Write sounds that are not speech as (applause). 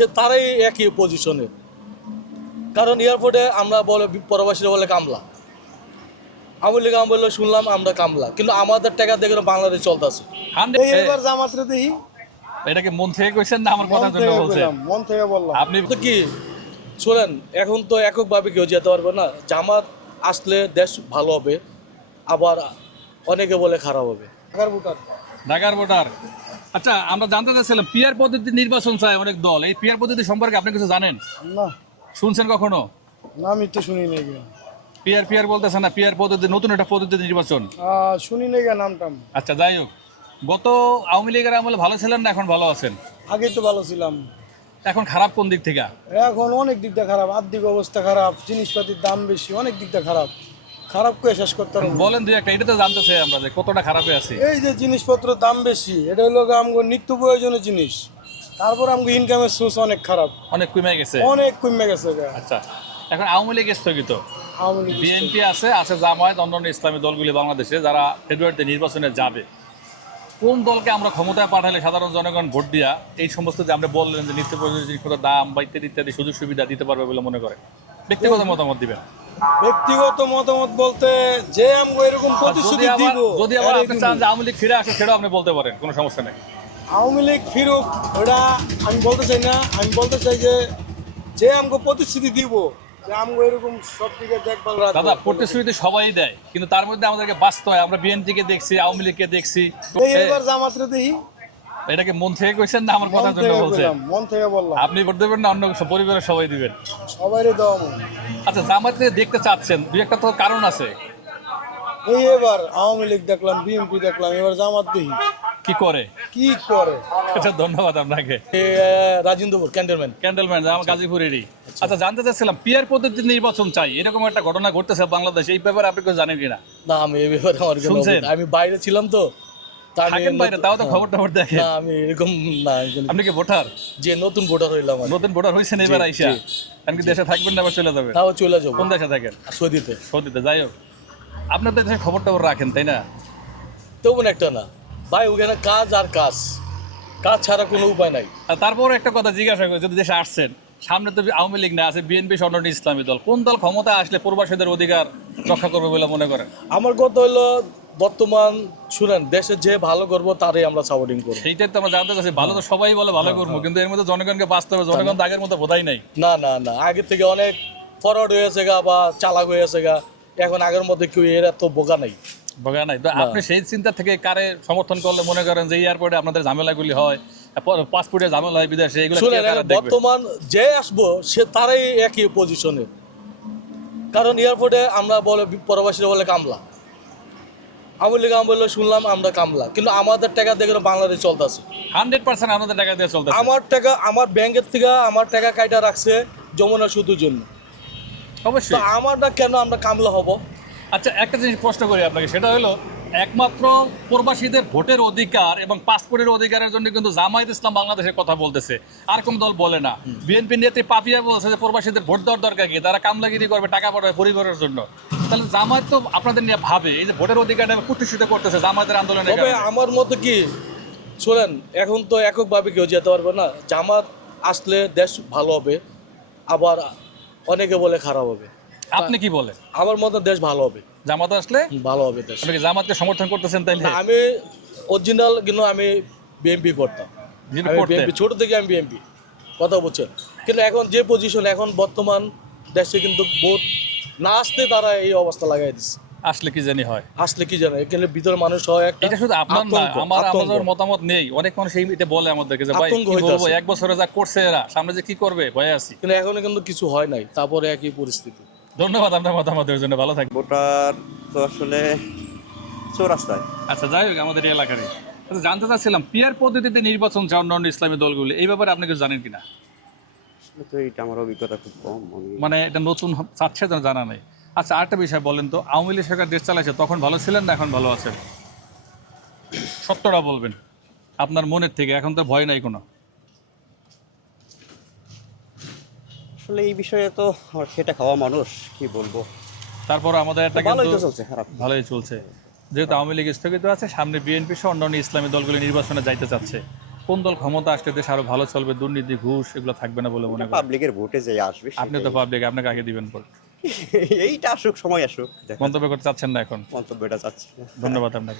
যে তারাই একই পজিশনে কারণ এয়ারপোর্টে আমরা বলে প্রবাসীরা বলে কামলা। আওয়ামী লীগ আমি বললে শুনলাম আমরা কামলা। কিন্তু আমাদের টাকা দেখে বাংলাদেশ চলতেছে। হান্ড্রেড এবার জামাতরে দেখি। এটা মন থেকে কইছেন না আমার কথার জন্য বলছেন? মন থেকে বললাম। আপনি তো কি শোনেন এখন তো এককভাবে কেউ যেতে পারবে না। জামাত আসলে দেশ ভালো হবে আবার অনেকে বলে খারাপ হবে। ঢাকার ভোটার। ঢাকার ভোটার। আচ্ছা আমরা জানতে চাচ্ছিলাম পিয়ার পদ্ধতি নির্বাচন চায় অনেক দল। এই পিয়ার পদ্ধতি সম্পর্কে আপনি কিছু জানেন? না। শুনছেন কখনো? না আমি তো শুনি নাই পিয়ার পিয়ার বলতেছেন না পিয়ার পদ্ধতি নতুন একটা পদ্ধতি নির্বাচন। শুনি নাই গে নামটাম? আচ্ছা যাই হোক। গত আওয়ামী লীগের আমলে ভালো ছিলেন না এখন ভালো আছেন? আগে তো ভালো ছিলাম। এখন খারাপ কোন দিক থেকে? এখন অনেক দিকটা খারাপ আর্থিক অবস্থা খারাপ জিনিসপাতির দাম বেশি অনেক দিকটা খারাপ। খারাপ করে শেষ করতে পারব বলেন দুই একটা এটা তো জানতে চাই আমরা যে কতটা খারাপে আছে। এই যে দাম বেশি এটা হলো নিত্য প্রয়োজনীয় জিনিস। তারপর ইনকামের সোর্স অনেক খারাপ। অনেক কমে গেছে? অনেক কমে গেছে আচ্ছা এখন আওয়ামী লীগ স্থগিত। বিএনপি আছে আছে জামায়াত অন্যান্য ইসলামী দলগুলি বাংলাদেশে যারা ফেব্রুয়ারিতে নির্বাচনে যাবে। কোন দলকে আমরা ক্ষমতায় পাঠালে সাধারণ জনগণ ভোট দিয়া এই সমস্ত যে আমরা বললেন যে নিত্য প্রয়োজনীয় জিনিসপত্রের দাম বা ইত্যাদি ইত্যাদি সুযোগ সুবিধা দিতে পারবে বলে মনে করে? ব্যক্তিগত মতামত দিবেন। ব্যক্তিগত মতামত বলতে যে আমগো এরকম প্রতিশ্রুতি দিব যদি আবার আপনি চান যে আওয়ামী লীগ ফিরে আসে সেটাও আপনি বলতে পারেন কোনো সমস্যা নেই। আওয়ামী লীগ ফিরুক ওটা আমি বলতে চাই না আমি বলতে চাই যে যে আমগো প্রতিশ্রুতি দিব যে আমগো এরকম সব দিকে দেখভাল। দাদা প্রতিশ্রুতি সবাই দেয় কিন্তু তার মধ্যে আমাদেরকে বাঁচতে হয়। আমরা বিএনপিকে দেখছি আওয়ামী লীগকে দেখছি। এই এবার জামাতরে দেখি এটা কি মন থেকে কইছেন না আমার কথার জন্য বলছেন? মন থেকে বললাম। আপনি ভোট দেবেন না অন্য কিছু? পরিবারের সবাই দিবেন। সবাইরে মন। আচ্ছা জামায়াতকে দেখতে চাচ্ছেন দুই একটা তো কারণ আছে। এই এবার আওয়ামী লীগ দেখলাম বিএনপি দেখলাম এবার জামাত দেখি। কি করে? কি করে? আচ্ছা ধন্যবাদ আপনাকে। এ, রাজেন্দ্রপুর ক্যান্টনমেন্ট ক্যান্ডেলম্যান আমার গাজীপুরেরই। আচ্ছা জানতে চাচ্ছিলাম পিয়ার পদ্ধতির নির্বাচন চাই এরকম একটা ঘটনা ঘটতেছে বাংলাদেশে এই ব্যাপারে আপনি কেউ জানেন কিনা? না আমি এই ব্যাপারে আমার শুনছেন? আমি বাইরে ছিলাম তো থাকেন বাইরে তাও তো খবর টবর দেখেন। না আমি এরকম না আপনি কি ভোটার? যে নতুন ভোটার হইলাম নতুন ভোটার হয়েছেন এবার আইসা। আপনি কি দেশে থাকবেন না আবার চলে যাবেন? তাও চলে যাব। কোন দেশে থাকেন? সৌদিতে। সৌদিতে যাই হোক। আপনার দেশে খবর টবর রাখেন তাই না? তেমন একটা না। ভাই ওখানে কাজ আর কাজ। কাজ ছাড়া কোনো উপায় নাই। আর তারপর একটা কথা জিজ্ঞাসা করি যদি দেশে আসছেন সামনে তো আওয়ামী লীগ না আছে বিএনপি অন্যান্য ইসলামী দল কোন দল ক্ষমতা আসলে প্রবাসীদের অধিকার রক্ষা করবে বলে মনে করেন? আমার কথা হলো বর্তমান শুনেন দেশে যে ভালো করব তারই আমরা সাপোর্টিং করব। সেইটাই তো আমরা জানতে চাচ্ছি। ভালো তো সবাই বলে ভালো করব কিন্তু এর মধ্যে জনগণকে বাঁচতে হবে। জনগণ তো আগের মতো বোধাই নাই। না না না। আগের থেকে অনেক ফরওয়ার্ড হয়েছে গা বা চালাক হয়েছে গা। এখন আগের মধ্যে কেউ এর এত বোকা নাই। বোঝা নাই। তো আপনি সেই চিন্তা থেকে কারে সমর্থন করলে মনে করেন যে এয়ারপোর্টে আপনাদের ঝামেলাগুলি হয় পাসপোর্টে ঝামেলা হয় বিদেশে এগুলো কারা? বর্তমান যে আসব সে তারাই একই পজিশনে কারণ এয়ারপোর্টে আমরা বলে প্রবাসীরা বলে কামলা। আওয়ামী লীগ আমি বললে শুনলাম আমরা কামলা। কিন্তু আমাদের টাকা দেখে বাংলাদেশ চলতেছে। হান্ড্রেড পার্সেন্ট আমাদের টাকা দিয়ে চলতে আমার টাকা আমার ব্যাংকের থেকে আমার টাকা কাইটা রাখছে যমুনা সুদুর জন্য। অবশ্যই। আমারটা কেন আমরা কামলা হব? আচ্ছা একটা জিনিস প্রশ্ন করি আপনাকে সেটা হলো একমাত্র প্রবাসীদের ভোটের অধিকার এবং পাসপোর্টের অধিকারের জন্য কিন্তু জামায়াত ইসলাম বাংলাদেশের কথা বলতেছে। আর কোন দল বলে না। বিএনপি নেত্রী পাপিয়া বলছে যে প্রবাসীদের ভোট দেওয়ার দরকার কি? তারা কামলাগিরি করবে টাকা পাঠাবে পরিবারের জন্য। তাহলে জামায়াত তো আপনাদের নিয়ে ভাবে। এই যে ভোটের অধিকারটা করতেছে জামায়াতের আন্দোলনের তবে আমার মতো কি শোনেন এখন তো এককভাবে কেউ যেতে পারবে না। জামাত আসলে দেশ ভালো হবে আবার অনেকে বলে খারাপ হবে। আপনি কি বলেন? আমার মতো দেশ ভালো হবে। জামাত আসলে? ভালো হবে দেশ। আপনি জামাতকে সমর্থন করতেছেন তাইলে? না, আমি অরিজিনাল কিন্তু আমি বিএমপি করতাম। ছোট থেকে আমি বিএমপি কথা বলছেন। কিন্তু এখন যে পজিশন এখন বর্তমান দেশে কিন্তু ভোট না আসতে তারা এই অবস্থা লাগাই দিচ্ছে আসলে কি জানি হয়। আসলে কি জানে এখানে ভিতরে মানুষ হয় একটা এটা শুধু আপনার না আমার আমাদের মতামত নেই। অনেক মানুষ এই এটা বলে আমাদেরকে যে ভাই কি। বলব এক বছরে যা করছে এরা সামনে যে কি করবে ভয়ে আছি। কিন্তু এখনও কিন্তু কিছু হয় নাই তারপরে একই পরিস্থিতি। ধন্যবাদ আপনার মতামতের জন্য ভালো থাকবেন। ভোটার তো আসলে চৌরাস্তায়। আচ্ছা যাই হোক আমাদের এই এলাকারই। আচ্ছা জানতে চাচ্ছিলাম পিয়ার পদ্ধতিতে নির্বাচন অন্যান্য ইসলামী দলগুলি এই ব্যাপারে আপনি কিছু জানেন কিনা? আসলে তো এইটা আমার অভিজ্ঞতা খুব কম মানে এটা নতুন চাচ্ছে যেন জানা নেই। আচ্ছা আরেকটা বিষয় বলেন তো আওয়ামী লীগ সরকার দেশ চালাইছে তখন ভালো ছিলেন না এখন ভালো আছেন? সত্যটা বলবেন আপনার মনের থেকে এখন তো ভয় নাই কোনো। আসলে এই বিষয়ে তো খেটে খাওয়া মানুষ কি বলব। তারপর আমাদের একটা ভালোই কিন্তু চলছে খারাপ। ভালোই চলছে। যেহেতু আওয়ামী লীগ স্থগিত আছে সামনে বিএনপি সহ অন্যান্য ইসলামী দলগুলি নির্বাচনে যাইতে চাচ্ছে। কোন দল ক্ষমতা আসলে দেশ আরও ভালো চলবে দুর্নীতি ঘুষ এগুলো থাকবে না বলে মনে করেন? পাবলিকের ভোটে যে আসবে আপনি তো পাবলিক আপনাকে আগে দিবেন ভোট (laughs) এইটা আসুক সময় আসুক মন্তব্য করতে চাচ্ছেন না এখন? মন্তব্যটা চাচ্ছি। ধন্যবাদ আপনাকে।